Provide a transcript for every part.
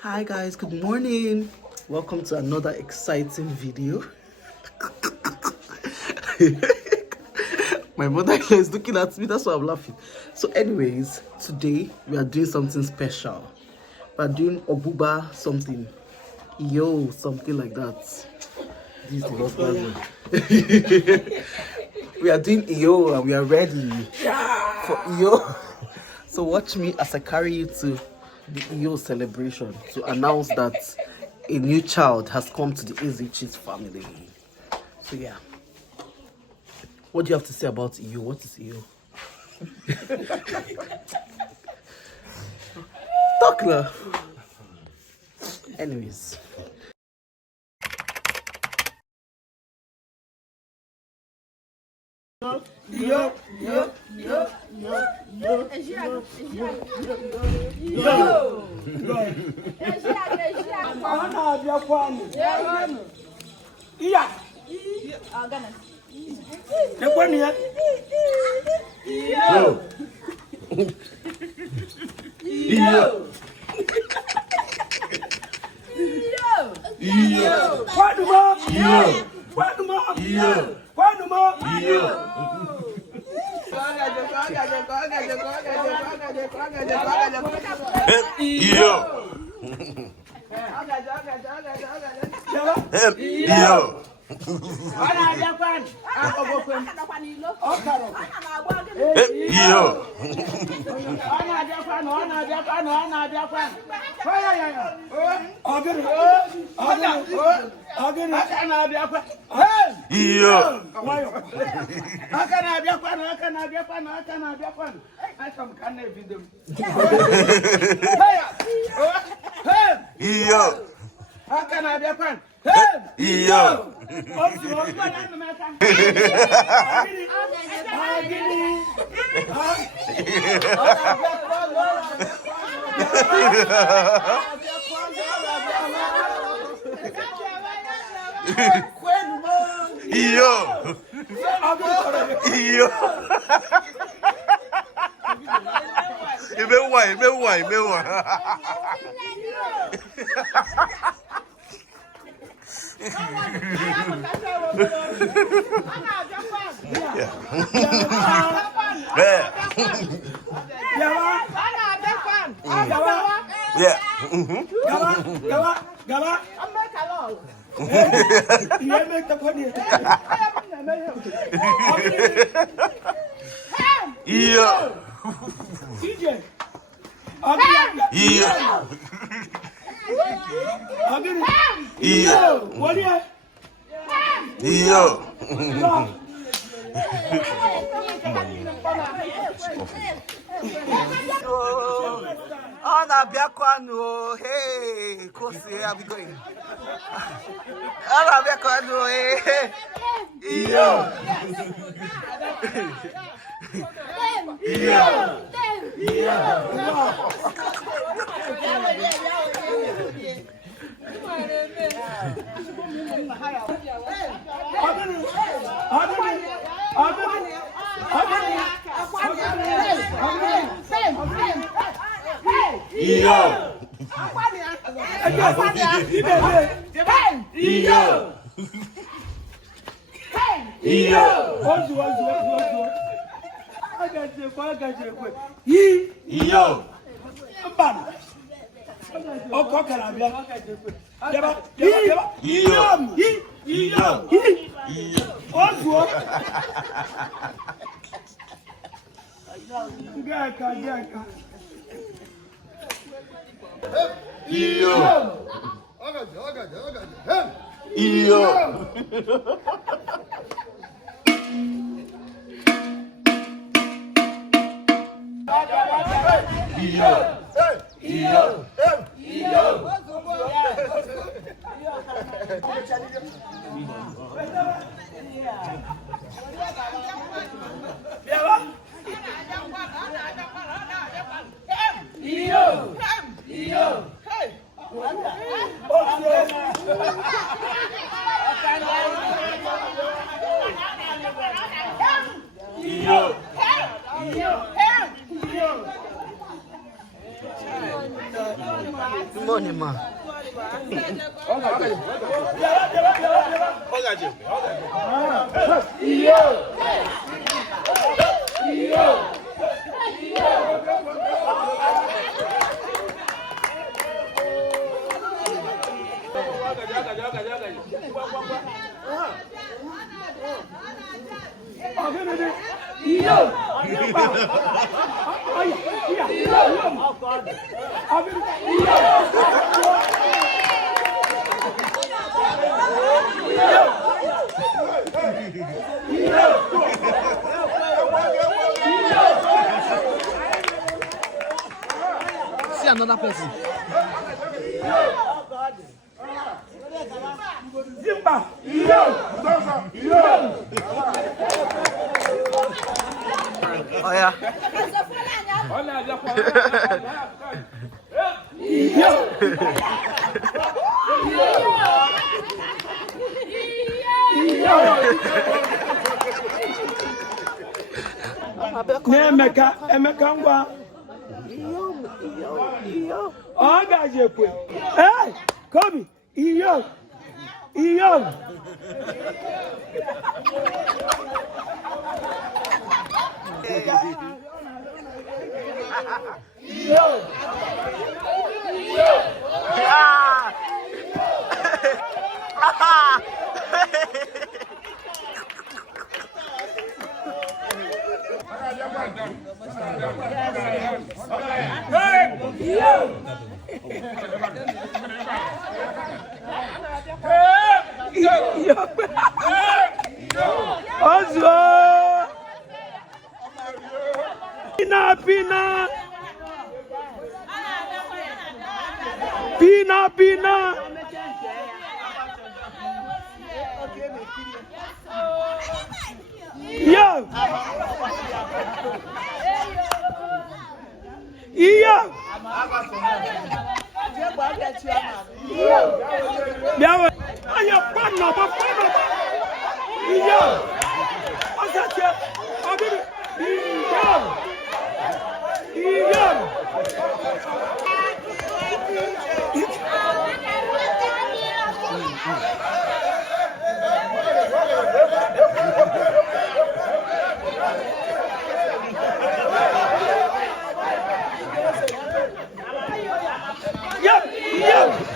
Hi guys, good morning. Welcome to another exciting video. My mother is looking at me, that's why I'm laughing. So anyways, today we are doing something special. We are doing Obuba something. Yo, something like that. This is the husband. We are doing Iyo and we are ready for Iyo. So watch me as I carry you to the Iyo celebration to announce that a new child has come to the Ezichis family. So yeah. What do you have to say about Iyo? What is Iyo? Talk now. Anyways. Yo. Hey, Kosi, where are we going? Hey. Iyo. Good morning, ma. See another person. Zimba. Oh yeah. Emeka ngwa. Oh, guys, hey, Kobe, iyo. Pina. Iyo. Biawe. Ayo pano. Iyo. Asache. Obibi. Iyo. Yeah.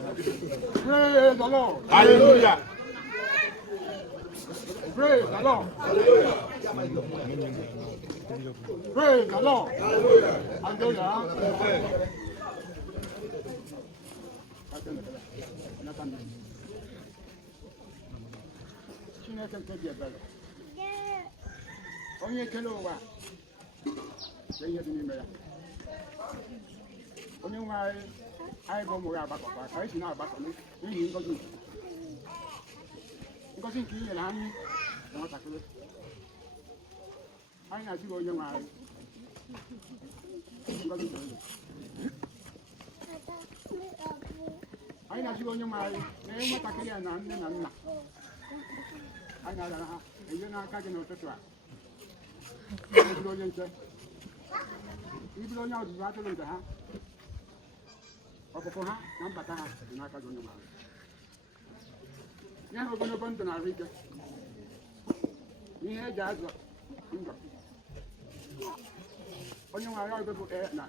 Praise the Lord. Hallelujah. Praise the Lord. Praise the Lord. Hallelujah. Chineke nke dị ebere. Onye ekele ụwa ka ihe dị n'ime ya. Onye nwe anyị bụ ụmụ ya agbakọkwa ka anyị si na-agbakọ n'ihi ngọzi nke i nyere anyị na nwatakịrị. Anyị na-asịghị onye nwe anyị ngọzi dị elu. Anyị na-asịghị onye nwe anyị na nwatakịrị ya na nne na nna anyị na-arịa ha enye n'aka gị n'ụtụtụ a. Ibiri onye nche, ibiri onye ọzụzụ atụrụ nke ha, ọpụpụ ha na mbata ha dị n'aka gị onye nwe anyị. Nye ha ogologo ndụ na ahụ ike, ihe eji azụ ndụ. Onye nwe anyị ọgụgụ na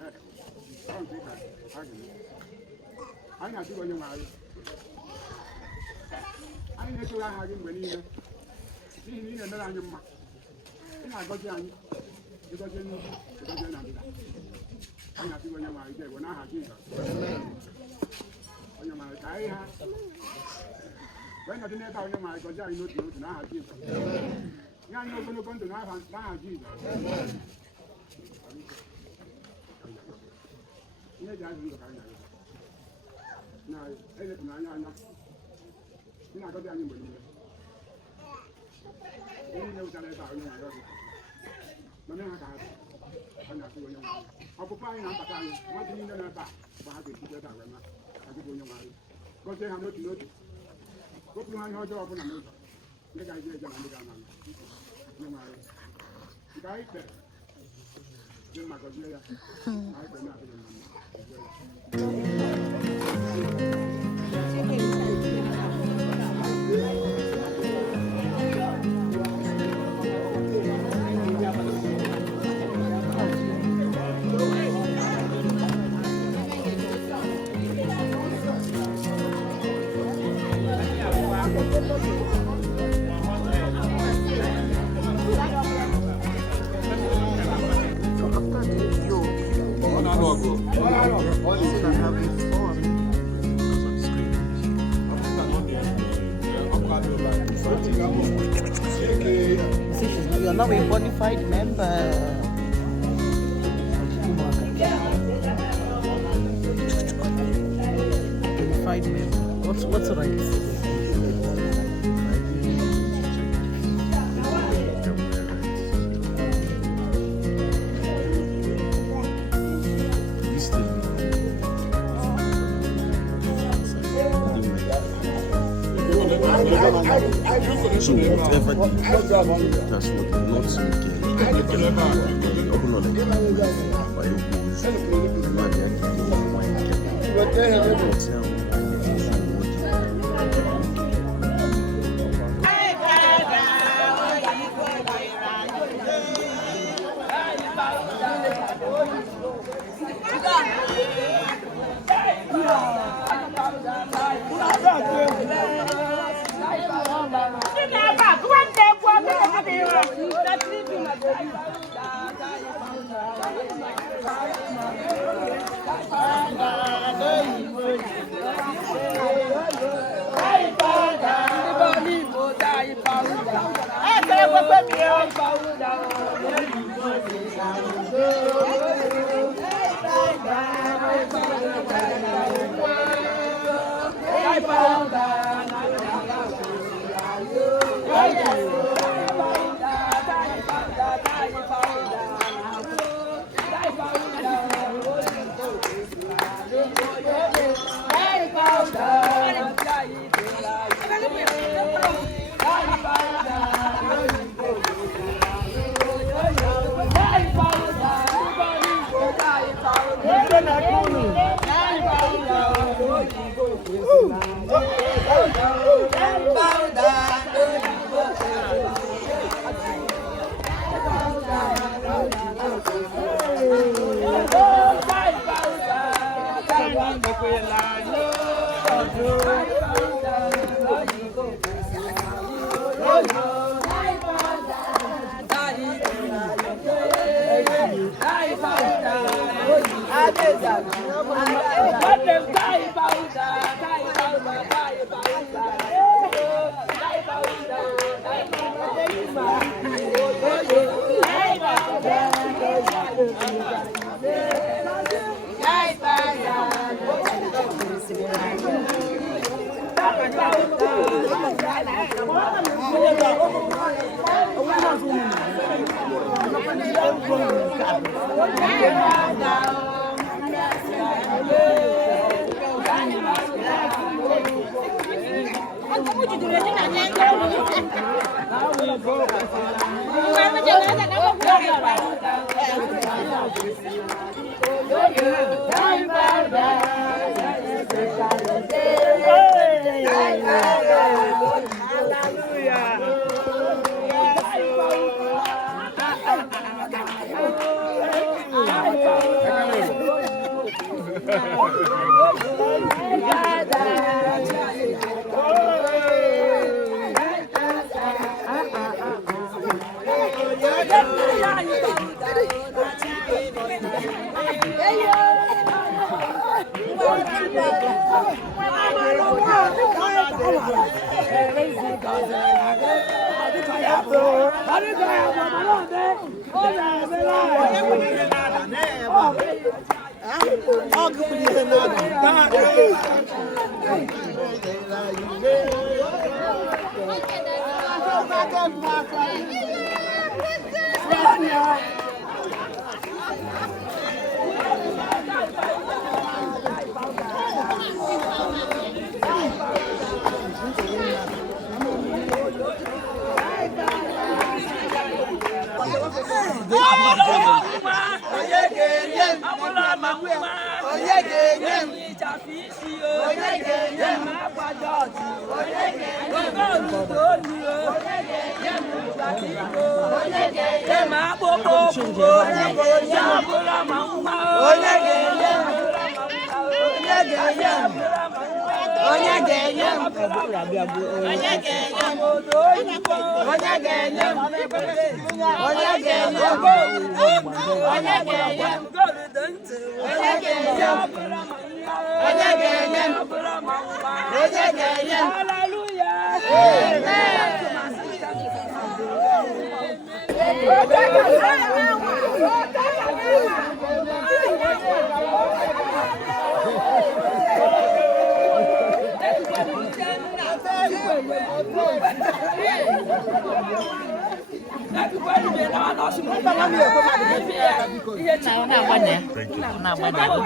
ọ nke ka ha ga-eme. Anyị na-asị gị onye nwe anyị, anyị na-etoghị aha gị mgbe niile n'ihi na ị na-emere anyị mma. Ị na-agọzi anyị, ịgọzie n'ugwu, ịgọzie na ndịda. Anyị na-asị gị onye nwe anyị ga-egwe n'aha Jizọs. Onye nwe anyị ka anyị ha wee nọdụ n'ebe a, onye nwe anyị gọzie anyị n'otu n'otu n'aha Jizọs. Nye anyị ogologo ndụ n'aha Jizọs. Ihe eji azụ ndụ ka anyị na-arịọ na elepụna anya ị na-agọzi anyị mgbe niile. Onye niile wụtara ebe a onye nwe anyị mana ha ka ha ọ na-asị onye nwe anyị ọpụpụ anyị na mbata anyị mmadụ niile n'ebe a bụ ha ga-esite ebe a wee na agịbụ onye nwe anyị gọzie ha n'otu n'otu You're now a bonified member. Bonified member. What's right? So whatever that's what the Lord said.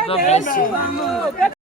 God bless you.